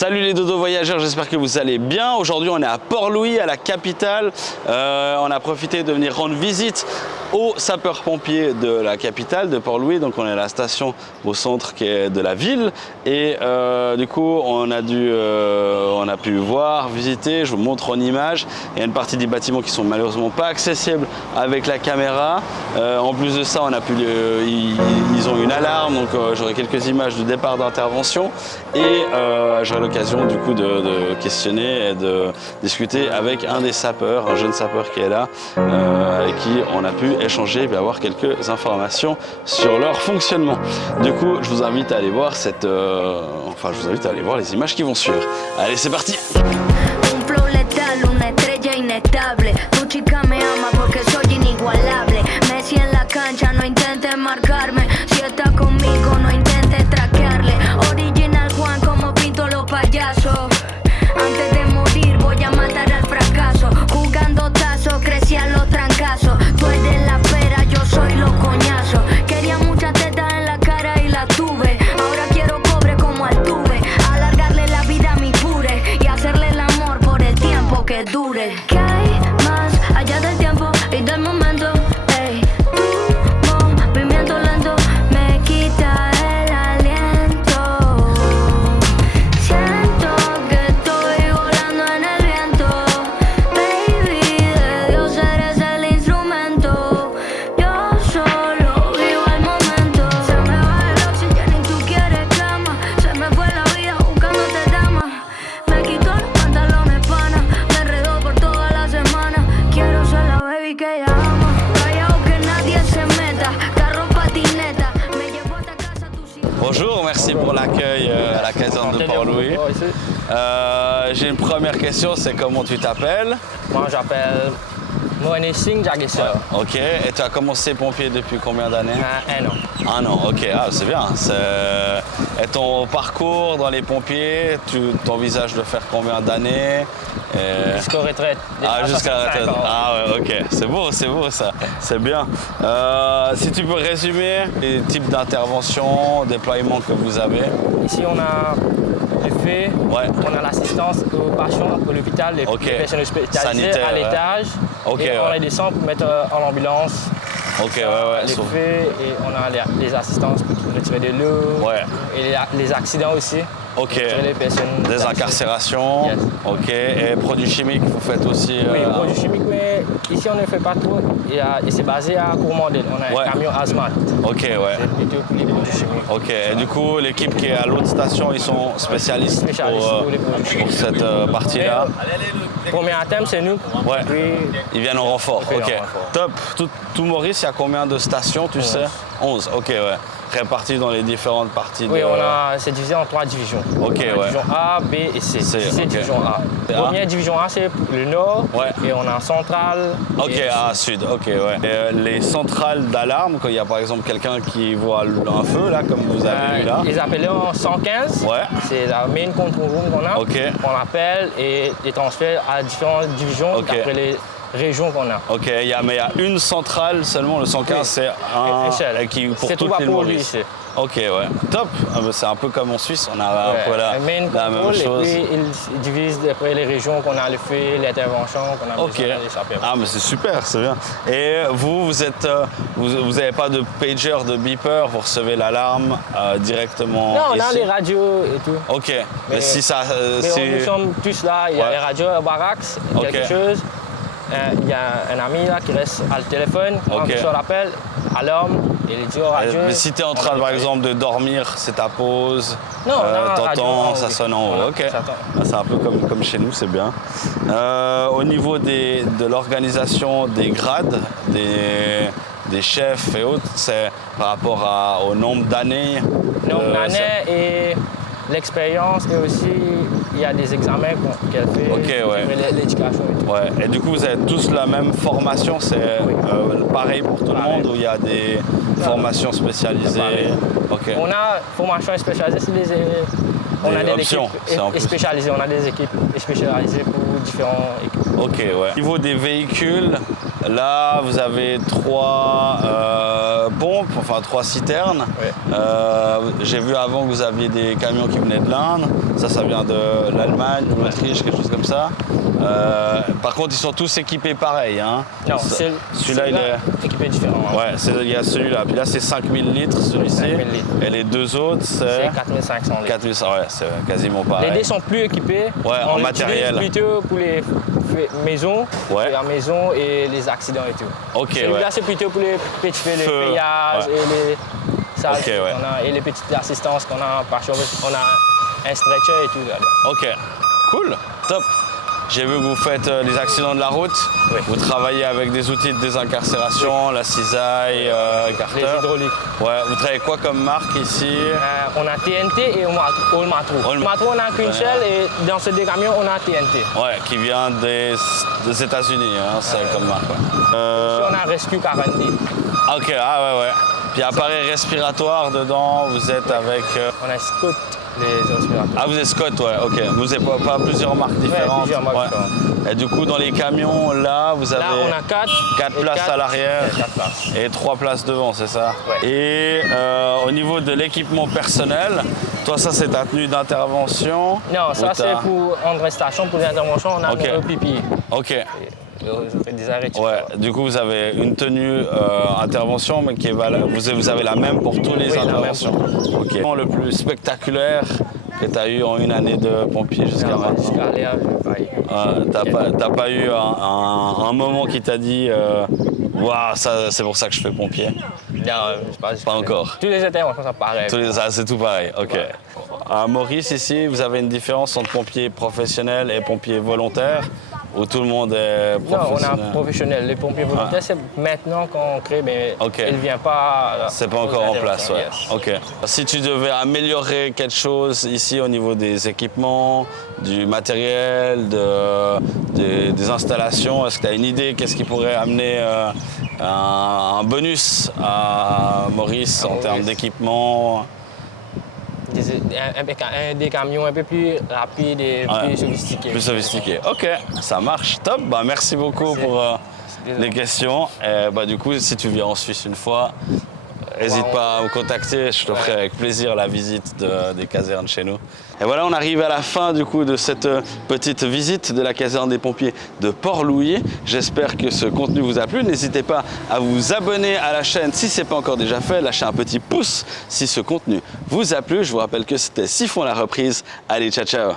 Salut les dodos voyageurs, j'espère que vous allez bien. Aujourd'hui on est à Port-Louis, à la capitale. On a profité de venir rendre visite aux sapeurs-pompiers de la capitale, de Port-Louis. Donc on est à la station au centre qui est de la ville. Et du coup on a pu voir, visiter, je vous montre en image. Il y a une partie des bâtiments qui sont malheureusement pas accessibles avec la caméra. En plus de ça, ils ont une alarme, donc j'aurai quelques images du départ d'intervention. Et j'aurai l'occasion du coup de questionner et de discuter avec un des sapeurs, un jeune sapeur qui est là, avec qui on a pu échanger et avoir quelques informations sur leur fonctionnement. Du coup, je vous invite à aller voir les images qui vont suivre. Allez, c'est parti! Una estrella inestable. Tu chica me ama porque soy inigualable. Messi en la cancha, no intentes marcarme. Si estás conmigo, no intentes traquearle. Original Juan, como pinto los payasos. Antes de morir, voy a matar al fracaso. Jugando tazos, crecían los trancazos. Tú eres la pera, yo soy los coñazos. Quería muchas tetas en la cara y las tuve. Ahora quiero cobre como Altuve. Alargarle la vida a mi pure y hacerle el amor por el tiempo que dure. ¿Qué hay más allá del tiempo y del momento? Ey, tu movimiento lento me quita el aliento. Siento que estoy volando en el viento. Baby, de Dios eres el instrumento. Yo solo vivo el momento. Se me va el oxígeno y tú quieres cama. Se me fue la vida buscándote dama. Me quitó los pantalones pana. Me enredó por toda la semana. Quiero ser la baby que ella ama. Callao que nadie se meta. Carro patineta. Me llevo hasta casa tu silla. Bonjour, merci pour l'accueil à la caserne de Port-Louis. J'ai une première question, c'est comment tu t'appelles? Moi, j'appelle Mohamed Singh Jagisser. Ok, et tu as commencé pompier depuis combien d'années? Un an. Un an, ok, c'est bien. Et ton parcours dans les pompiers, tu t'envisages de faire combien d'années? Jusqu'aux retraites. Jusqu'à la retraite. Ah ouais, ok, c'est beau ça, c'est bien. Si tu peux résumer les types d'interventions, déploiements que vous avez. Ici, on a le fait, Ouais. on a l'assistance aux patients à l'hôpital, les personnes hospitalisées Sanitaire, à l'étage. Ok, et on ouais. les descend pour mettre en ambulance. Ok, ouais. Les faits, et on a les assistances pour retirer de l'eau. Ouais. Et les accidents aussi. Ok. Retirer les personnes. Des incarcérations. Yes. Ok. Et produits chimiques, vous faites aussi. Oui, produits chimiques, mais ici on ne fait pas trop. Et c'est basé à Courmandel. On a Ouais. un camion Azmat. Ok, ouais. C'est plutôt pour les produits chimiques. Ok. Et du coup, l'équipe qui est à l'autre station, ils sont spécialistes Pour les produits chimiques. pour cette partie-là. Premier thème, c'est nous. Ouais. Puis, Ils viennent en renfort. Ok, Ok. en renfort. Top. Tout Maurice, il y a combien de stations, tu sais? 11. Ok, ouais. Répartis dans les différentes parties. oui, c'est divisé en 3 divisions. Ok, On a ouais. Division A, B et C. C, C'est ok. division A. A. Première division A, c'est le nord. Ouais. Et on a centrale. Ok, et sud, ok, ouais. Et, les centrales d'alarme, quand il y a par exemple quelqu'un qui voit un feu, là, comme vous avez vu là. Les appelés en 115. Ouais. C'est la main control room qu'on a. Ok. On appelle et les transfère à différentes divisions Ok. d'après les régions qu'on a. Ok, mais il y a une centrale seulement, le 115, Oui. c'est Une seule. pour C'est tout toutes va les pour lui Maurice. ici. Ok, ouais. Top. C'est un peu comme en Suisse, on a un peu La main la même control, chose. et puis ils divisent d'après les régions qu'on a le fait, l'intervention qu'on a Ok. besoin des sapeurs. Ah, mais c'est super, c'est bien. Et vous êtes, vous avez pas de pager, de beeper, vous recevez l'alarme directement Non, on ici. a les radios et tout. Ok. Mais si ça, Mais nous sommes tous là, il y a Ouais. les radios à Barracks, quelque Ok. chose. Il y a un ami là qui reste à le téléphone, quand Ok. on reçoit l'appel, alarme, et il dit au radio. Mais si tu es en train, par exemple, de dormir, c'est ta pause, Non, on a un radio en t'entends, haut, ça oui. sonne en haut. Voilà, Ok. ça attend. Ah, c'est un peu comme chez nous, c'est bien. Au niveau de l'organisation des grades, des chefs et autres, c'est par rapport au nombre d'années. Donc l'année et l'expérience, et aussi il y a des examens qu'elle fait, Ok, ouais. l'éducation et tout. Ouais. Et du coup, vous avez tous la même formation, c'est pareil pour tout le Pareil. monde ou il y a des formations spécialisées? Pareil. Ok. On a formation spécialisée, on a Des des options, c'est en équipes plus. spécialisées, on a des équipes spécialisées pour différents équipes. Ok, ouais. Au niveau des véhicules, Là, vous avez 3 pompes, enfin 3 citernes. Ouais. J'ai vu avant que vous aviez des camions qui venaient de l'Inde. Ça vient de l'Allemagne, de l'Autriche, quelque chose comme ça. Par contre, ils sont tous équipés pareil. Hein. Non, celui-là, il est équipé différent. Hein. Ouais, il y a celui-là. Puis là, c'est 5000 litres, celui-ci. 5000 litres. Et les deux autres, c'est 4500 litres. 4500, ouais, c'est quasiment pareil. Les dés sont plus équipés. Ouais, on en matériel. Plutôt pour les maisons, Ouais. la maison et les accidents et tout. Ok, Celui-là, ouais. c'est plutôt pour les petits feux, les Feu, paysages ouais. et les salles Ok, ouais. qu'on a, et les petites assistances qu'on a. Parce qu'on a un stretcher et tout. Là. Ok, cool, top. J'ai vu que vous faites les accidents de la route. Oui. Vous travaillez avec des outils de désincarcération, la cisaille, Les Carter. hydrauliques. Ouais, vous travaillez quoi comme marque ici? On a TNT et Olmatro. Olmatro, on n'a qu'une seule et dans ce deux camions, on a TNT. Ouais, qui vient des États-Unis, hein, c'est comme marque. Ouais. On a Rescue 40. Ok, ah ouais. Puis appareil respiratoire dedans, vous êtes avec. On a Scott, les respirateurs. Ah, vous êtes Scott, ouais, ok. Vous n'avez pas plusieurs marques différentes. Plusieurs marques différentes. Et du coup, dans les camions, là, vous avez. Là, on a 4 places à l'arrière 4 places. et 3 places devant, c'est ça? Ouais. Et au niveau de l'équipement personnel, toi, ça, c'est ta tenue d'intervention? Non, ça ou c'est pour en station, pour l'intervention, on a Ok. nos pipi. Ok. Des arrêts. Ouais, du coup, vous avez une tenue intervention, mais qui est valable. Vous avez la même pour tous les Oui, la même interventions. Ok. Le plus spectaculaire que tu as eu en une année de pompier jusqu'à maintenant? Jusqu'à l'air, T'as pas eu un moment qui t'a dit waouh, ça c'est pour ça que je fais pompier? Pas encore. Tous les interventions, ça paraît. C'est tout pareil, ok. Ouais. À Maurice, ici, vous avez une différence entre pompiers professionnels et pompiers volontaires, où tout le monde est Non, professionnel? on a professionnel. Les pompiers volontaires, c'est maintenant qu'on crée, mais Ok. il ne vient pas. C'est pas aux encore en place, interventions, ouais. yes. Ok. Si tu devais améliorer quelque chose ici au niveau des équipements, du matériel, des installations, est-ce que tu as une idée? Qu'est-ce qui pourrait amener un bonus à Maurice en termes d'équipement? Des camions un peu plus rapides et plus sophistiqués. Plus sophistiqué. Ok, ça marche. Top. Bah, merci beaucoup pour les questions. Et, du coup, si tu viens en Suisse une fois, n'hésite pas à me contacter. Je te ferai avec plaisir la visite des casernes chez nous. Et voilà, on arrive à la fin du coup de cette petite visite de la caserne des pompiers de Port-Louis. J'espère que ce contenu vous a plu. N'hésitez pas à vous abonner à la chaîne si ce n'est pas encore déjà fait. Lâchez un petit pouce si ce contenu vous a plu. Je vous rappelle que c'était Siphon la reprise. Allez, ciao, ciao.